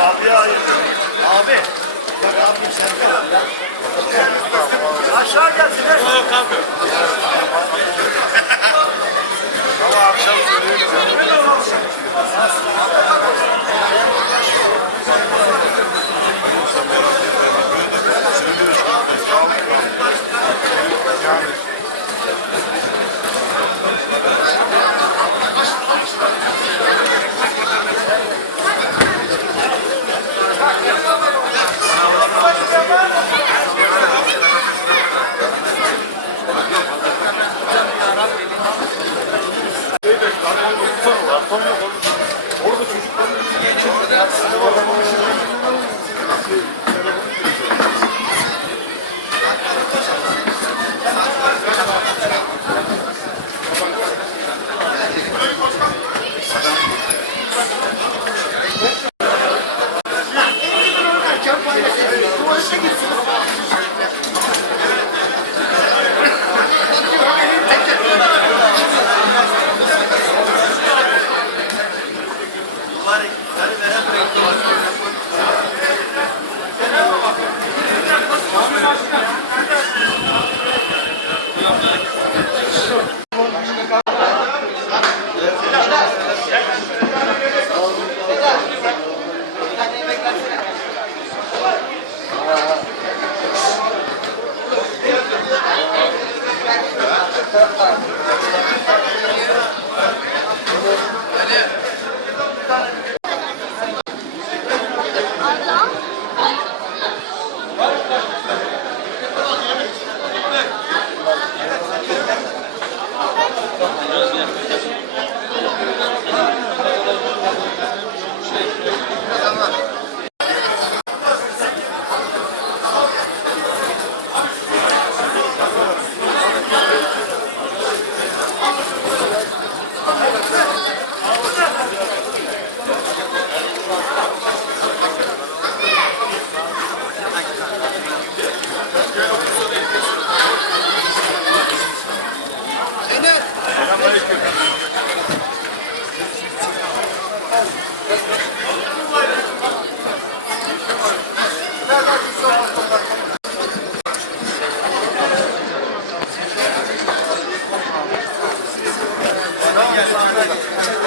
Abiye ayırdım. Abi. Bak abim sen de. Aşağı gelsin. Yok kalk. Ama akşam söyleyeyim.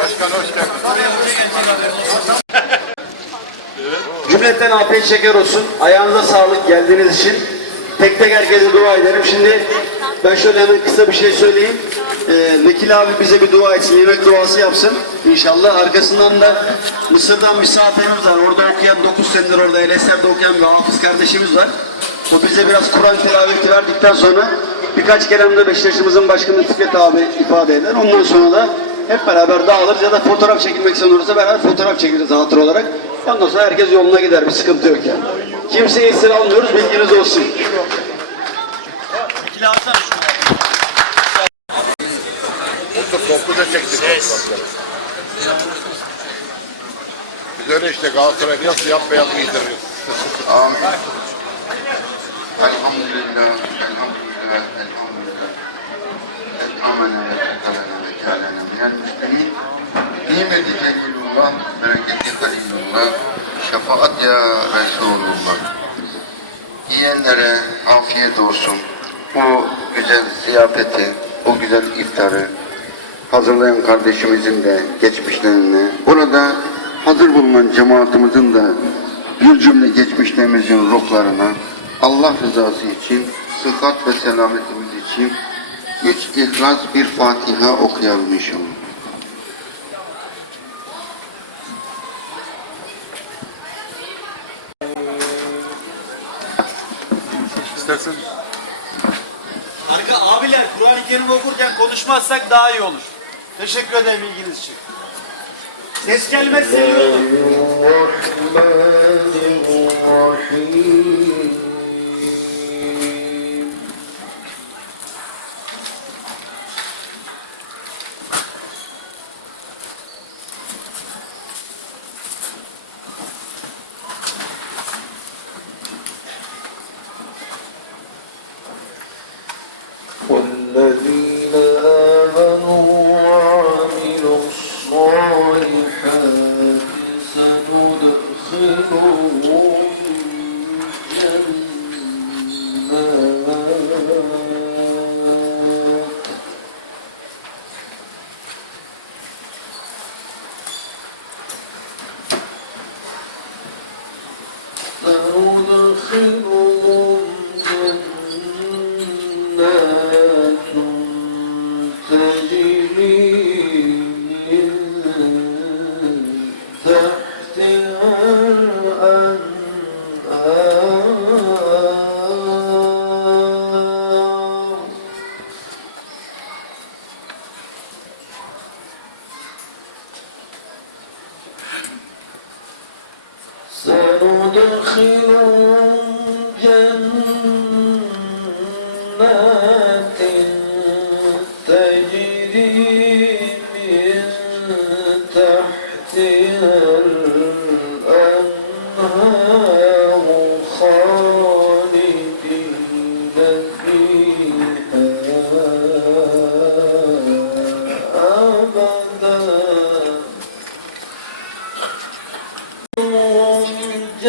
Başkan hoş geldin. Cümleten afiyet şeker olsun. Ayağınıza sağlık geldiğiniz için. Tek tek herkese dua ederim. Şimdi ben şöyle hemen kısa bir şey söyleyeyim. Ee, Vekil abi bize bir dua etsin, yemek duası yapsın. İnşallah arkasından da Mısır'dan misafirimiz var. Orada okuyan 9 senedir orada El Eser'de okuyan bir hafız kardeşimiz var. O bize biraz Kur'an tilaveti verdikten sonra birkaç kelam da Beşiktaş'ımızın başkanı Fikret abi ifade eder. Ondan sonra da hep beraber dağılırız ya da fotoğraf çekilmek isteyen olursa beraber fotoğraf çekeriz hatır olarak. Ondan sonra herkes yoluna gider. Bir sıkıntı yok yani. Kimseye esir almıyoruz. Bilginiz olsun. Mutlu toplu da çektik. Biz öyle işte Galatasaray nasıl yap beyaz giydiriyoruz. Amin. Nimeti celilullah, bereketi halilullah, şefaat ya Resulullah. Yiyenlere afiyet olsun. Bu güzel ziyafeti, bu güzel iftarı hazırlayan kardeşimizin de geçmişlerine, burada hazır bulunan cemaatimizin de bir cümle geçmişlerimizin ruhlarına Allah rızası için, sıhhat ve selametimiz için üç ihlas bir Fatiha okuyalım inşallah. İstersen Arka abiler Kur'an-ı Kerim okurken konuşmazsak daha iyi olur. Teşekkür ederim ilginiz için. Ses gelmezse iyi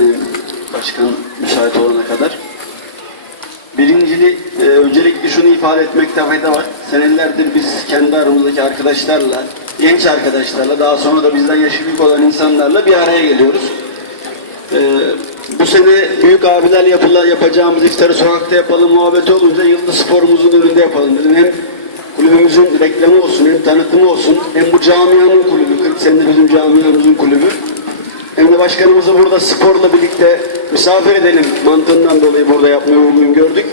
edeyim başkan müsait olana kadar. Birincili, e, öncelikle şunu ifade etmekte fayda var. Senelerdir biz kendi aramızdaki arkadaşlarla, genç arkadaşlarla, daha sonra da bizden yaşı büyük olan insanlarla bir araya geliyoruz. E, bu sene büyük abiler yapıla, yapacağımız iftarı sokakta yapalım muhabbeti olunca Yıldız Spor'umuzun önünde yapalım dedim. Hem kulübümüzün reklamı olsun, hem tanıtımı olsun, hem bu camianın kulübü, 40 senedir bizim camiamızın başkanımızı burada sporla birlikte misafir edelim mantığından dolayı burada yapmayı uygun gördük.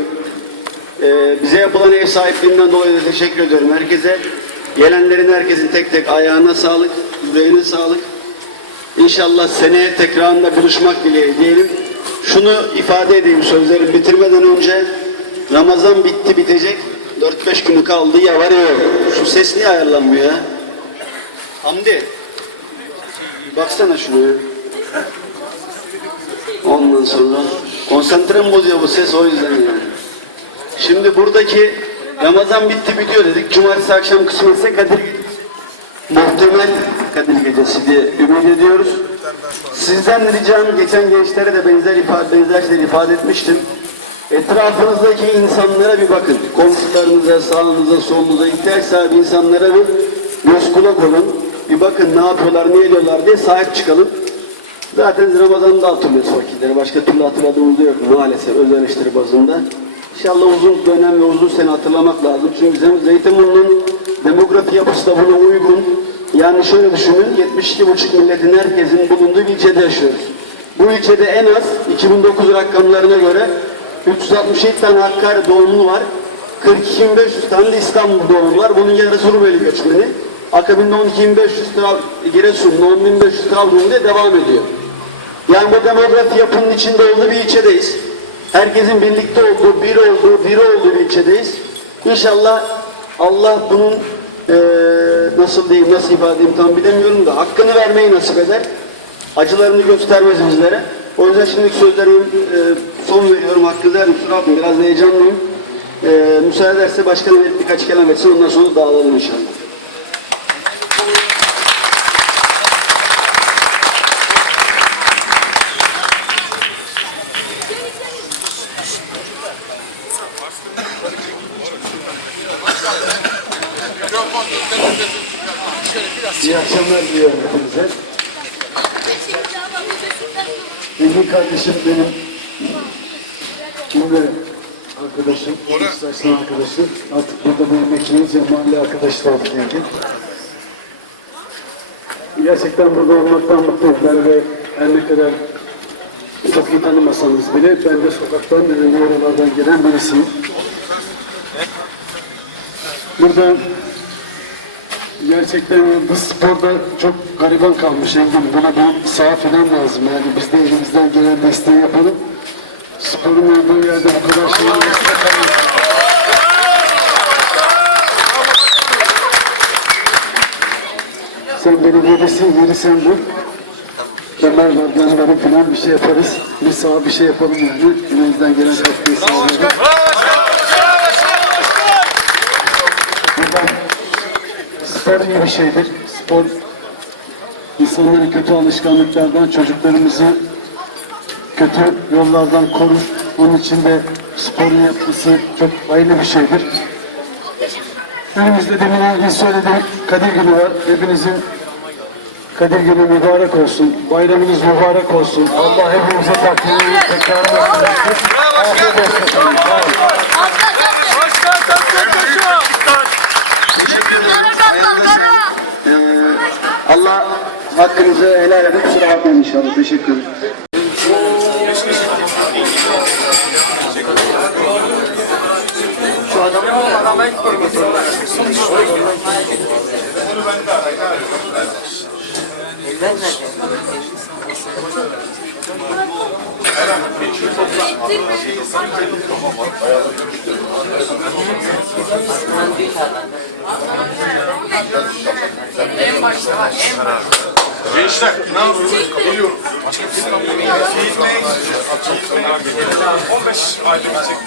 Ee, bize yapılan ev sahipliğinden dolayı da teşekkür ediyorum herkese. Gelenlerin herkesin tek tek ayağına sağlık, yüreğine sağlık. İnşallah seneye tekrarında buluşmak dileğiyle diyelim. Şunu ifade edeyim sözlerimi bitirmeden önce. Ramazan bitti bitecek. 4-5 günü kaldı ya var ya. Şu ses niye ayarlanmıyor ya? Hamdi. Baksana şuraya. Ondan sonra konsantrem bozuyor bu ses o yüzden yani. Şimdi buradaki Ramazan bitti bitiyor dedik. Cumartesi akşam kısmetse Kadir muhtemel Kadir Gecesi diye ümit ediyoruz. Sizden ricam geçen gençlere de benzer ifade, benzer şeyler ifade etmiştim. Etrafınızdaki insanlara bir bakın. Komşularınıza, sağınıza, solunuza, ihtiyaç sahibi insanlara bir göz kulak olun. Bir bakın ne yapıyorlar, ne ediyorlar diye sahip çıkalım. Zaten Ramazan'da hatırlıyoruz vakitleri. Başka türlü hatırladığımız yok maalesef özel eleştiri bazında. İnşallah uzun dönem ve uzun sene hatırlamak lazım. Çünkü Zey- Zeytinburnu'nun demografi yapısı da buna uygun. Yani şöyle düşünün, 72,5 milletin herkesin bulunduğu bir ilçede yaşıyoruz. Bu ilçede en az 2009 rakamlarına göre 367 tane Hakkari doğumlu var. 42.500 tane de İstanbul doğumlu var. Bunun yarısı Rumeli göçmeni. Akabinde 12.500 Trav- Giresunlu, 10.500 Trabzonlu diye devam ediyor. Yani bu demografi yapının içinde olduğu bir ilçedeyiz. Herkesin birlikte olduğu, bir olduğu, biri olduğu bir ilçedeyiz. İnşallah Allah bunun eee, nasıl diyeyim, nasıl ifade edeyim tam bilemiyorum da hakkını vermeyi nasip eder. Acılarını göstermez bizlere. O yüzden şimdiki sözlerime eee, son veriyorum. Hakkınızı verin. Kusura biraz heyecanlıyım. Eee müsaade ederse başkanım birkaç kelam etsin. Ondan sonra dağılalım inşallah. Engin kardeşim benim cümle arkadaşım, istersen arkadaşım. Artık burada benim ekmeğiz ya mahalle arkadaşlar Engin. Gerçekten burada olmaktan mutluyum. Ben de her ne kadar çok iyi tanımasanız bile ben de sokaktan, oralardan gelen birisiyim. Burada Gerçekten bu sporda çok gariban kalmış Engin. Buna bir saha falan lazım. Yani biz de elimizden gelen desteği yapalım. Sporun olduğu yerde bu kadar şey Sen benim yerisin, yeri sen bul. Kemer var, yanları falan bir şey yaparız. Bir sağa bir şey yapalım yani. Elimizden gelen katkıyı sağlayalım. Spor iyi bir şeydir. Spor insanları kötü alışkanlıklardan, çocuklarımızı kötü yollardan korur. Onun için de sporun yapması çok hayırlı bir şeydir. Önümüzde demin Engin söyledi, Kadir Günü var. Hepinizin Kadir Günü mübarek olsun. Bayramınız mübarek olsun. Allah hepimize takdirini tekrarını nasip Afiyet olsun. Sağ olun. Başkan Tatlı Taşu. Teşekkür ederim. Ayağınıza sağlık. Ee, Allah hakkınızı helal edin. Kusura bakmayın inşallah. Teşekkür ederim. Gençler ne yapıyoruz? Geliyorum. 15 ayda bitecek